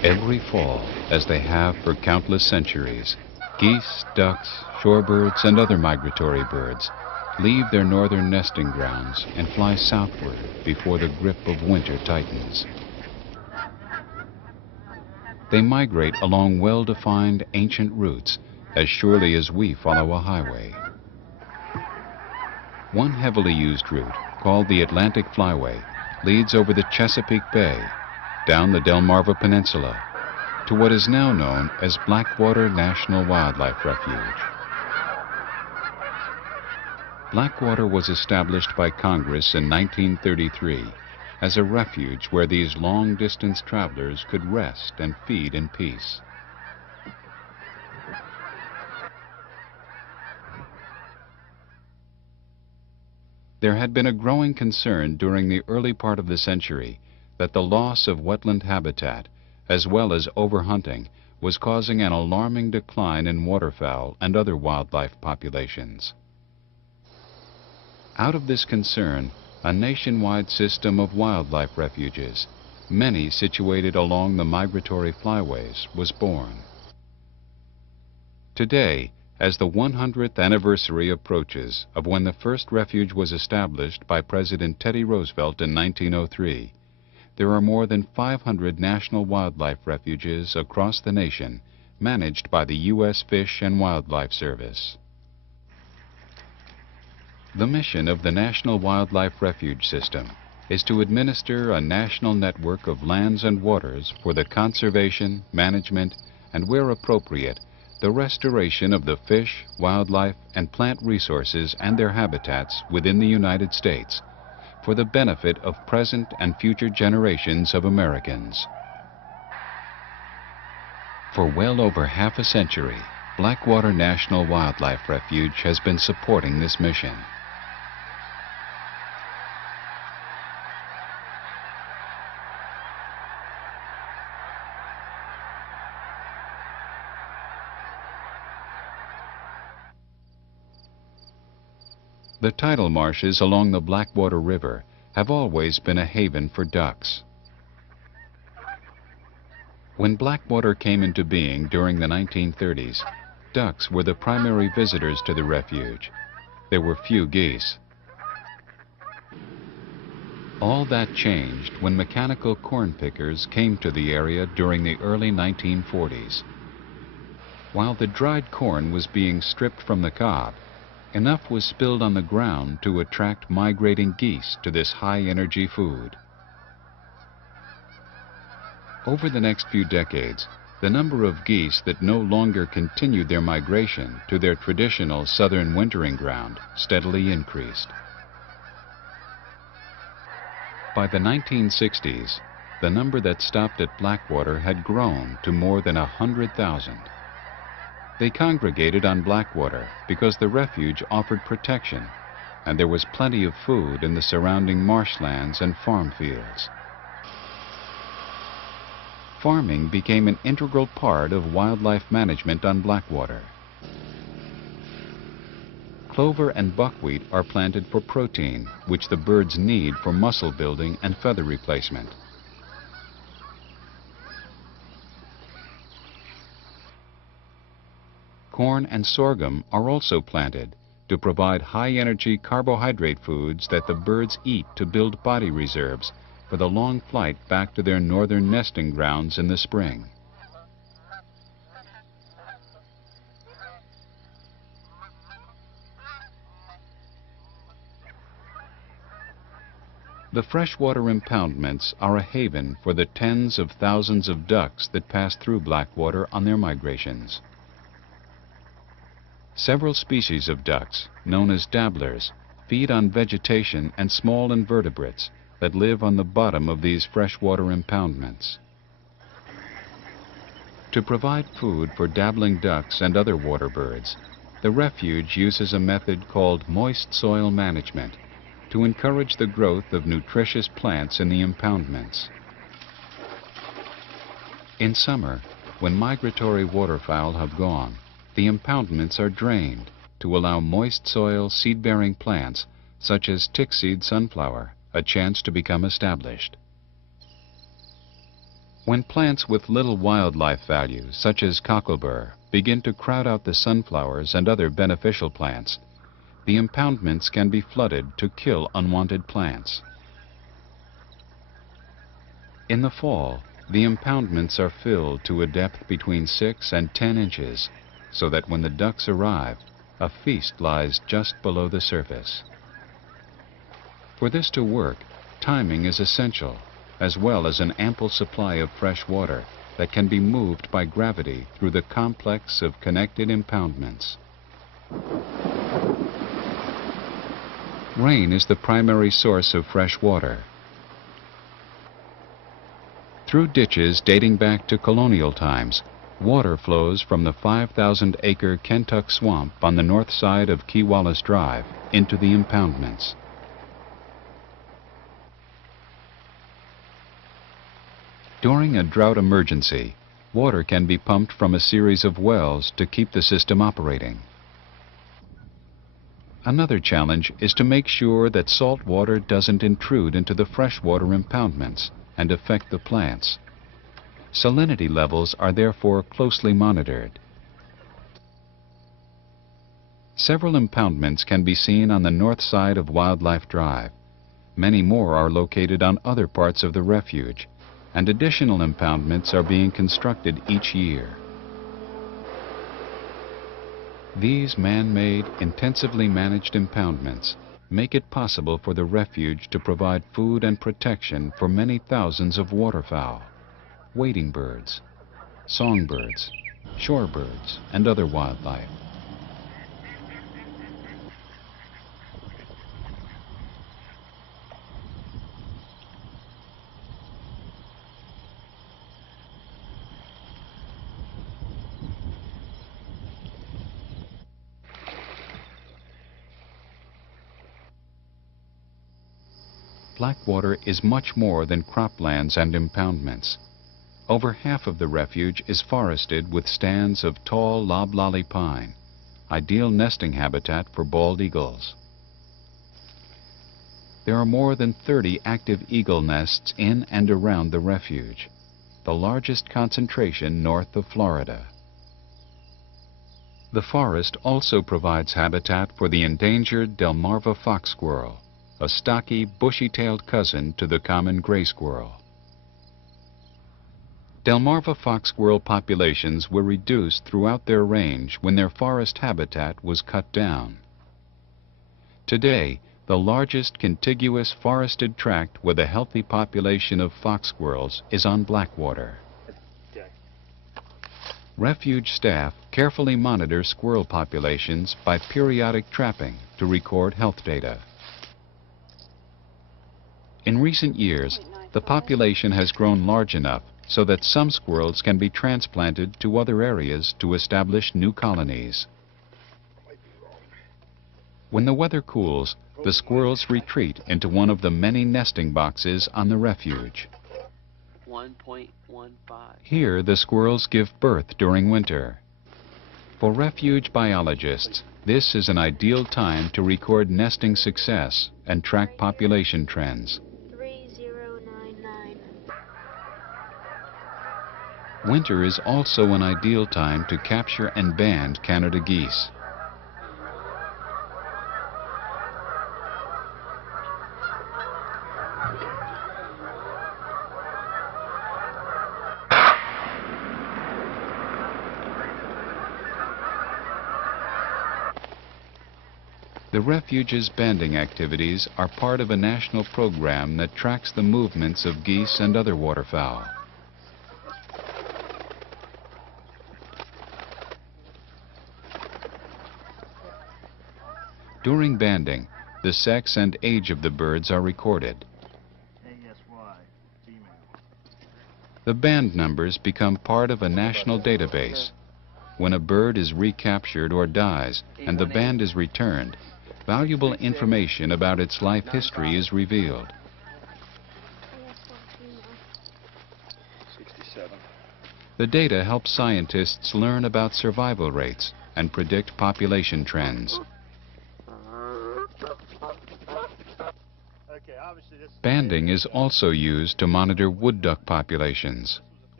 Every fall, as they have for countless centuries, geese, ducks, shorebirds, and other migratory birds leave their northern nesting grounds and fly southward before the grip of winter tightens. They migrate along well-defined ancient routes as surely as we follow a highway. One heavily used route, called the Atlantic Flyway, leads over the Chesapeake Bay, down the Delmarva Peninsula, to what is now known as Blackwater National Wildlife Refuge. Blackwater was established by Congress in 1933 as a refuge where these long-distance travelers could rest and feed in peace. There had been a growing concern during the early part of the century that the loss of wetland habitat, as well as overhunting, was causing an alarming decline in waterfowl and other wildlife populations. Out of this concern, a nationwide system of wildlife refuges, many situated along the migratory flyways, was born. Today, as the 100th anniversary approaches of when the first refuge was established by President Teddy Roosevelt in 1903, there are more than 500 national wildlife refuges across the nation managed by the U.S. Fish and Wildlife Service. The mission of the National Wildlife Refuge System is to administer a national network of lands and waters for the conservation, management, and where appropriate, the restoration of the fish, wildlife, and plant resources and their habitats within the United States for the benefit of present and future generations of Americans. For well over half a century, Blackwater National Wildlife Refuge has been supporting this mission. The tidal marshes along the Blackwater River have always been a haven for ducks. When Blackwater came into being during the 1930s, ducks were the primary visitors to the refuge. There were few geese. All that changed when mechanical corn pickers came to the area during the early 1940s. While the dried corn was being stripped from the cob, enough was spilled on the ground to attract migrating geese to this high-energy food. Over the next few decades, the number of geese that no longer continued their migration to their traditional southern wintering ground steadily increased. By the 1960s, the number that stopped at Blackwater had grown to more than 100,000. They congregated on Blackwater because the refuge offered protection, and there was plenty of food in the surrounding marshlands and farm fields. Farming became an integral part of wildlife management on Blackwater. Clover and buckwheat are planted for protein, which the birds need for muscle building and feather replacement. Corn and sorghum are also planted to provide high-energy carbohydrate foods that the birds eat to build body reserves for the long flight back to their northern nesting grounds in the spring. The freshwater impoundments are a haven for the tens of thousands of ducks that pass through Blackwater on their migrations. Several species of ducks, known as dabblers, feed on vegetation and small invertebrates that live on the bottom of these freshwater impoundments. To provide food for dabbling ducks and other water birds, the refuge uses a method called moist soil management to encourage the growth of nutritious plants in the impoundments. In summer, when migratory waterfowl have gone, the impoundments are drained to allow moist soil seed-bearing plants, such as tick-seed sunflower, a chance to become established. When plants with little wildlife value, such as cocklebur, begin to crowd out the sunflowers and other beneficial plants, the impoundments can be flooded to kill unwanted plants. In the fall, the impoundments are filled to a depth between 6 and 10 inches, so that when the ducks arrive, a feast lies just below the surface. For this to work, timing is essential, as well as an ample supply of fresh water that can be moved by gravity through the complex of connected impoundments. Rain is the primary source of fresh water. Through ditches dating back to colonial times, water flows from the 5,000-acre Kentuck Swamp on the north side of Wildest Drive into the impoundments. During a drought emergency, water can be pumped from a series of wells to keep the system operating. Another challenge is to make sure that salt water doesn't intrude into the freshwater impoundments and affect the plants. Salinity levels are therefore closely monitored. Several impoundments can be seen on the north side of Wildlife Drive. Many more are located on other parts of the refuge, and additional impoundments are being constructed each year. These man-made, intensively managed impoundments make it possible for the refuge to provide food and protection for many thousands of waterfowl, wading birds, songbirds, shorebirds, and other wildlife. Blackwater is much more than croplands and impoundments. Over half of the refuge is forested with stands of tall loblolly pine, ideal nesting habitat for bald eagles. There are more than 30 active eagle nests in and around the refuge, the largest concentration north of Florida. The forest also provides habitat for the endangered Delmarva fox squirrel, a stocky, bushy-tailed cousin to the common gray squirrel. Delmarva fox squirrel populations were reduced throughout their range when their forest habitat was cut down. Today, the largest contiguous forested tract with a healthy population of fox squirrels is on Blackwater. Refuge staff carefully monitor squirrel populations by periodic trapping to record health data. In recent years, the population has grown large enough so that some squirrels can be transplanted to other areas to establish new colonies. When the weather cools, the squirrels retreat into one of the many nesting boxes on the refuge. 1.15. Here, the squirrels give birth during winter. For refuge biologists, this is an ideal time to record nesting success and track population trends. 3099. Winter is also an ideal time to capture and band Canada geese. The refuge's banding activities are part of a national program that tracks the movements of geese and other waterfowl. During banding, the sex and age of the birds are recorded. The band numbers become part of a national database. When a bird is recaptured or dies and the band is returned, valuable information about its life history is revealed. 67. The data helps scientists learn about survival rates and predict population trends. Banding is also used to monitor wood duck populations.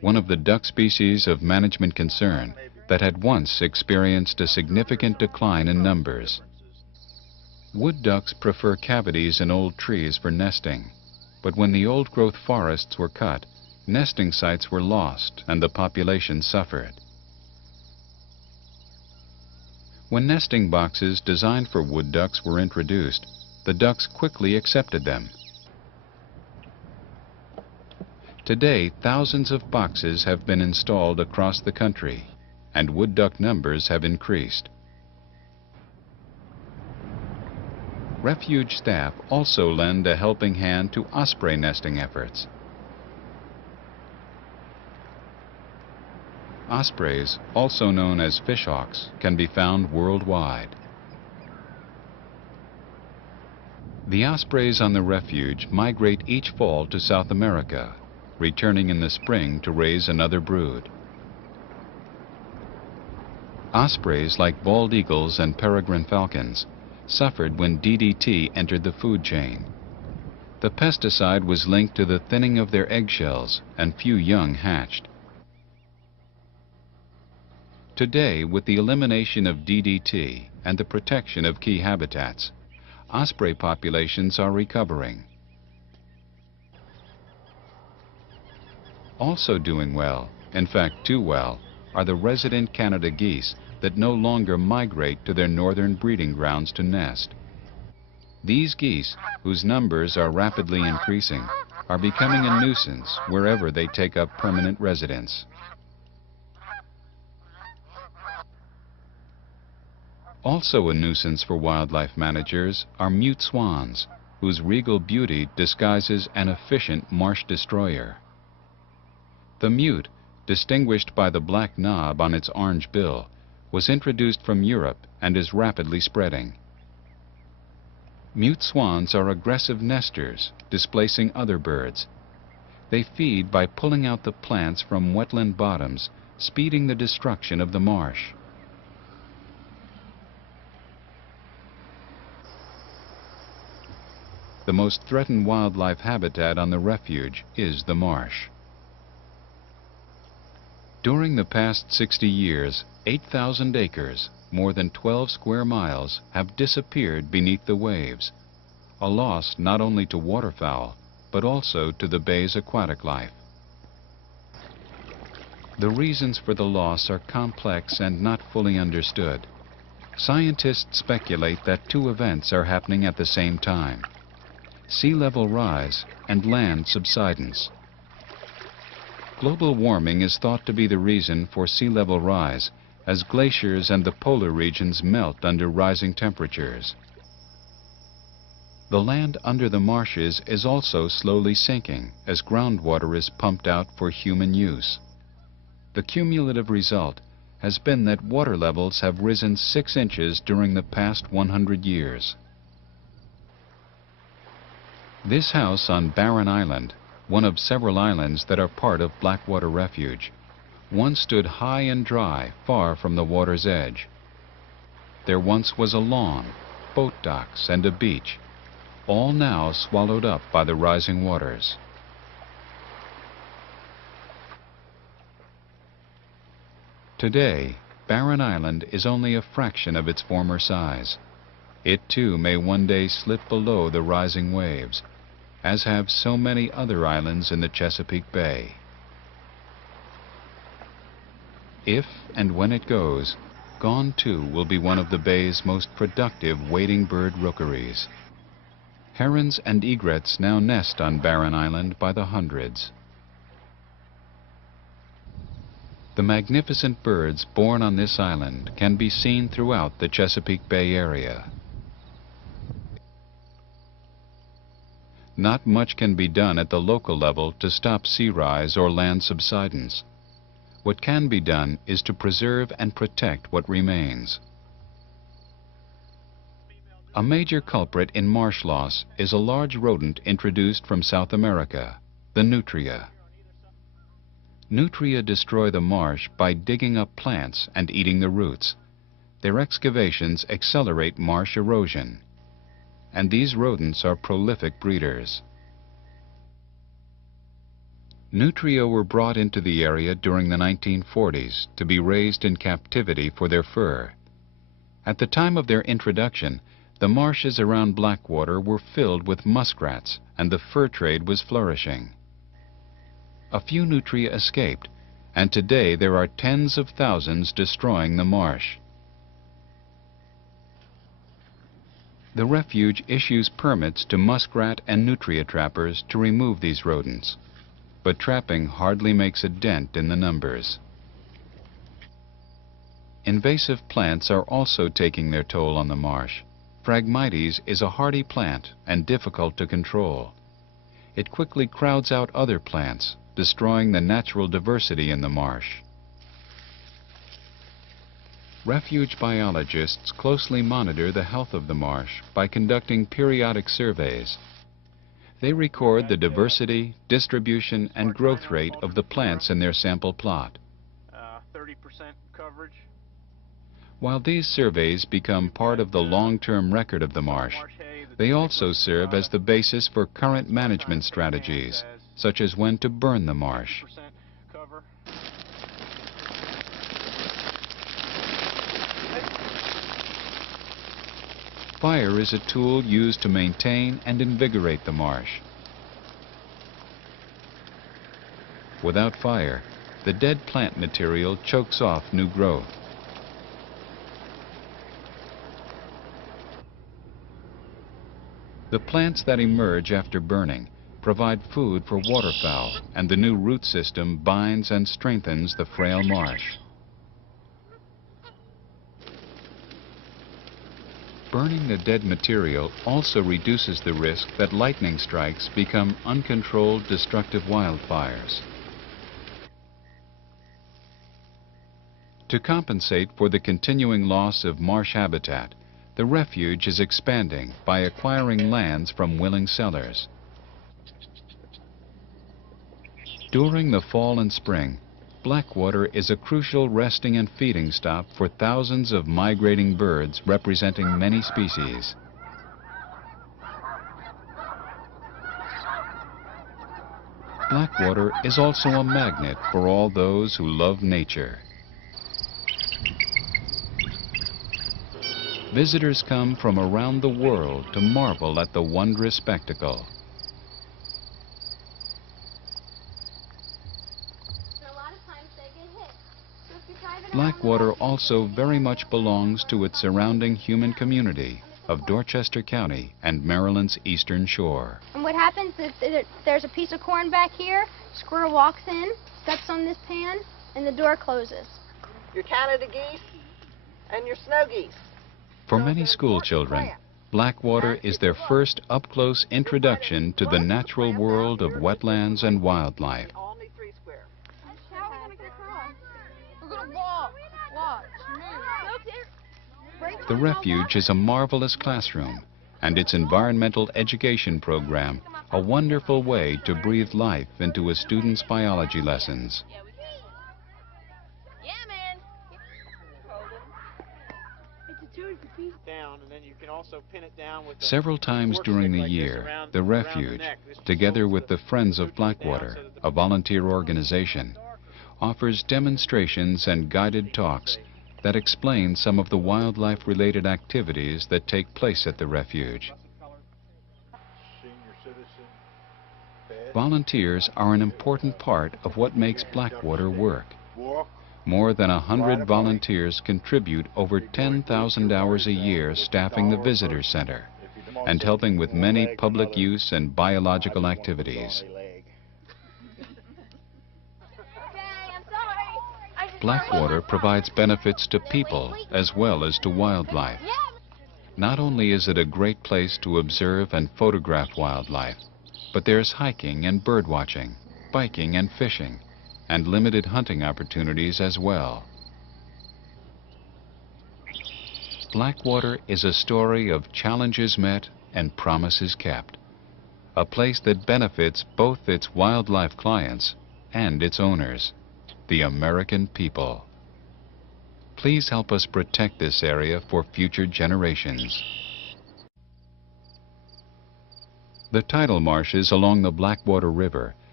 one of the duck species of management concern that had once experienced a significant decline in numbers. Wood ducks prefer cavities in old trees for nesting, but when the old-growth forests were cut, nesting sites were lost and the population suffered. When nesting boxes designed for wood ducks were introduced, the ducks quickly accepted them. Today, thousands of boxes have been installed across the country, and wood duck numbers have increased. Refuge staff also lend a helping hand to osprey nesting efforts. Ospreys, also known as fishhawks, can be found worldwide. The ospreys on the refuge migrate each fall to South America, returning in the spring to raise another brood. Ospreys, like bald eagles and peregrine falcons, suffered when DDT entered the food chain. The pesticide was linked to the thinning of their eggshells, and few young hatched. Today, with the elimination of DDT and the protection of key habitats, osprey populations are recovering. Also doing well, in fact too well, are the resident Canada geese that no longer migrate to their northern breeding grounds to nest. These geese, whose numbers are rapidly increasing, are becoming a nuisance wherever they take up permanent residence. Also a nuisance for wildlife managers are mute swans, whose regal beauty disguises an efficient marsh destroyer. The mute, distinguished by the black knob on its orange bill, was introduced from Europe and is rapidly spreading. Mute swans are aggressive nesters, displacing other birds. They feed by pulling out the plants from wetland bottoms, speeding the destruction of the marsh. The most threatened wildlife habitat on the refuge is the marsh. During the past 60 years, 8,000 acres, more than 12 square miles, have disappeared beneath the waves, a loss not only to waterfowl, but also to the bay's aquatic life. The reasons for the loss are complex and not fully understood. Scientists speculate that two events are happening at the same time: sea level rise and land subsidence. Global warming is thought to be the reason for sea level rise, as glaciers and the polar regions melt under rising temperatures. The land under the marshes is also slowly sinking as groundwater is pumped out for human use. The cumulative result has been that water levels have risen 6 inches during the past 100 years. This house on Barren Island, one of several islands that are part of Blackwater Refuge, once stood high and dry, far from the water's edge. There once was a lawn, boat docks, and a beach, all now swallowed up by the rising waters. Today, Barren Island is only a fraction of its former size. It too may one day slip below the rising waves, as have so many other islands in the Chesapeake Bay. If and when it goes, gone too will be one of the bay's most productive wading bird rookeries. Herons and egrets now nest on Barren Island by the hundreds. The magnificent birds born on this island can be seen throughout the Chesapeake Bay area. Not much can be done at the local level to stop sea rise or land subsidence. What can be done is to preserve and protect what remains. A major culprit in marsh loss is a large rodent introduced from South America, the nutria. Nutria destroy the marsh by digging up plants and eating the roots. Their excavations accelerate marsh erosion, and these rodents are prolific breeders. Nutria were brought into the area during the 1940s to be raised in captivity for their fur. At the time of their introduction, the marshes around Blackwater were filled with muskrats and the fur trade was flourishing. A few nutria escaped, and today there are tens of thousands destroying the marsh. The refuge issues permits to muskrat and nutria trappers to remove these rodents, but trapping hardly makes a dent in the numbers. Invasive plants are also taking their toll on the marsh. Phragmites is a hardy plant and difficult to control. It quickly crowds out other plants, destroying the natural diversity in the marsh. Refuge biologists closely monitor the health of the marsh by conducting periodic surveys. They record the diversity, distribution, and growth rate of the plants in their sample plot. 30% coverage. While these surveys become part of the long-term record of the marsh, they also serve as the basis for current management strategies, such as when to burn the marsh. Cover. Fire is a tool used to maintain and invigorate the marsh. Without fire, the dead plant material chokes off new growth. The plants that emerge after burning provide food for waterfowl, and the new root system binds and strengthens the frail marsh. Burning the dead material also reduces the risk that lightning strikes become uncontrolled destructive wildfires. To compensate for the continuing loss of marsh habitat, the refuge is expanding by acquiring lands from willing sellers. During the fall and spring, Blackwater is a crucial resting and feeding stop for thousands of migrating birds representing many species. Blackwater is also a magnet for all those who love nature. Visitors come from around the world to marvel at the wondrous spectacle. Blackwater also very much belongs to its surrounding human community of Dorchester County and Maryland's eastern shore. And what happens is there's a piece of corn back here, squirrel walks in, steps on this pan, and the door closes. Your Canada geese and your snow geese. For many school children, Blackwater is their first up-close introduction to the natural world of wetlands and wildlife. The refuge is a marvelous classroom, and its environmental education program a wonderful way to breathe life into a student's biology lessons. Several times during the year, the refuge, together with the Friends of Blackwater, a volunteer organization, offers demonstrations and guided talks that explain some of the wildlife-related activities that take place at the refuge. Volunteers are an important part of what makes Blackwater work. More than 100 volunteers contribute over 10,000 hours a year staffing the visitor center and helping with many public use and biological activities. Blackwater provides benefits to people as well as to wildlife. Not only is it a great place to observe and photograph wildlife, but there's hiking and bird watching, biking and fishing, and limited hunting opportunities as well. Blackwater is a story of challenges met and promises kept. A place that benefits both its wildlife clients and its owners, the American people. Please help us protect this area for future generations. The tidal marshes along the Blackwater River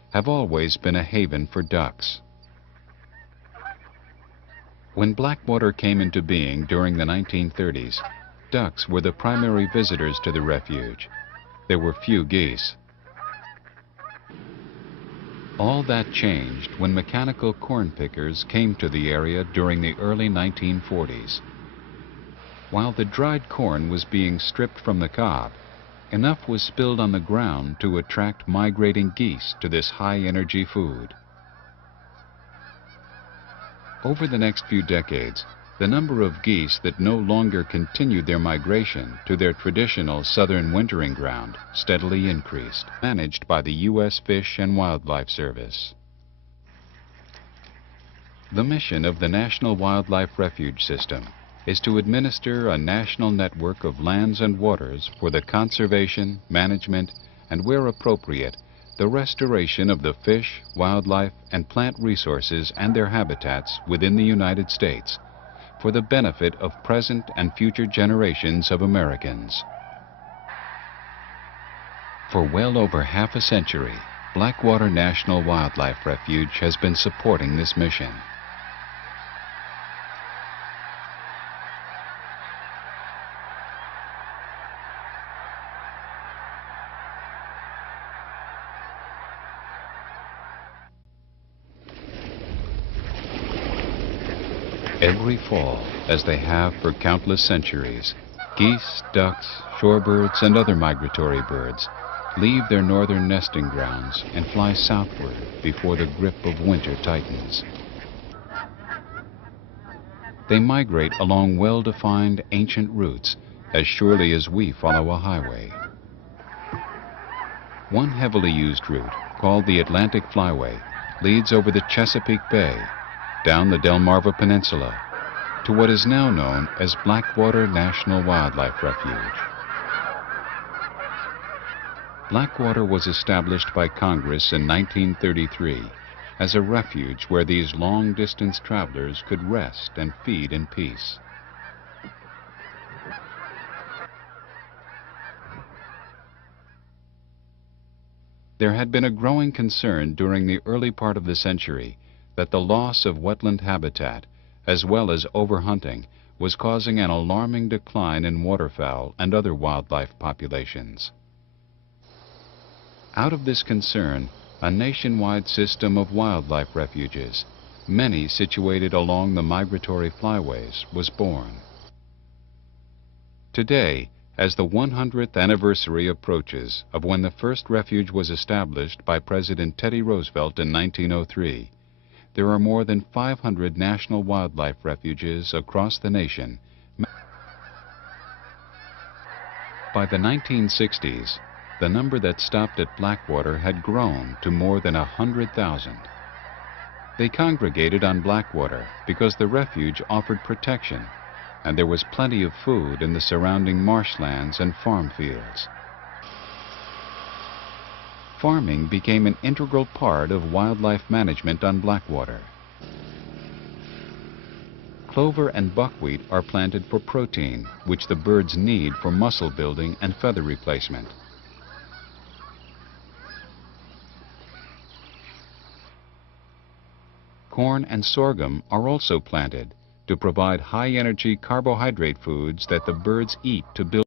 have always been a haven for ducks. When Blackwater came into being during the 1930s, ducks were the primary visitors to the refuge. There were few geese. All that changed when mechanical corn pickers came to the area during the early 1940s. While the dried corn was being stripped from the cob, enough was spilled on the ground to attract migrating geese to this high-energy food. Over the next few decades, the number of geese that no longer continued their migration to their traditional southern wintering ground steadily increased, managed by the U.S. Fish and Wildlife Service. The mission of the National Wildlife Refuge System is to administer a national network of lands and waters for the conservation, management, and where appropriate, the restoration of the fish, wildlife, and plant resources and their habitats within the United States for the benefit of present and future generations of Americans. For well over half a century, Blackwater National Wildlife Refuge has been supporting this mission. Every fall, as they have for countless centuries, geese, ducks, shorebirds, and other migratory birds leave their northern nesting grounds and fly southward before the grip of winter tightens. They migrate along well-defined ancient routes as surely as we follow a highway. One heavily used route, called the Atlantic Flyway, leads over the Chesapeake Bay, down the Delmarva Peninsula, to what is now known as Blackwater National Wildlife Refuge. Blackwater was established by Congress in 1933 as a refuge where these long-distance travelers could rest and feed in peace. There had been a growing concern during the early part of the century that the loss of wetland habitat, as well as overhunting, was causing an alarming decline in waterfowl and other wildlife populations. Out of this concern, a nationwide system of wildlife refuges, many situated along the migratory flyways, was born. Today, as the 100th anniversary approaches of when the first refuge was established by President Teddy Roosevelt in 1903, there are more than 500 national wildlife refuges across the nation. By the 1960s, the number that stopped at Blackwater had grown to more than 100,000. They congregated on Blackwater because the refuge offered protection, and there was plenty of food in the surrounding marshlands and farm fields. Farming became an integral part of wildlife management on Blackwater. Clover and buckwheat are planted for protein, which the birds need for muscle building and feather replacement. Corn and sorghum are also planted to provide high-energy carbohydrate foods that the birds eat to build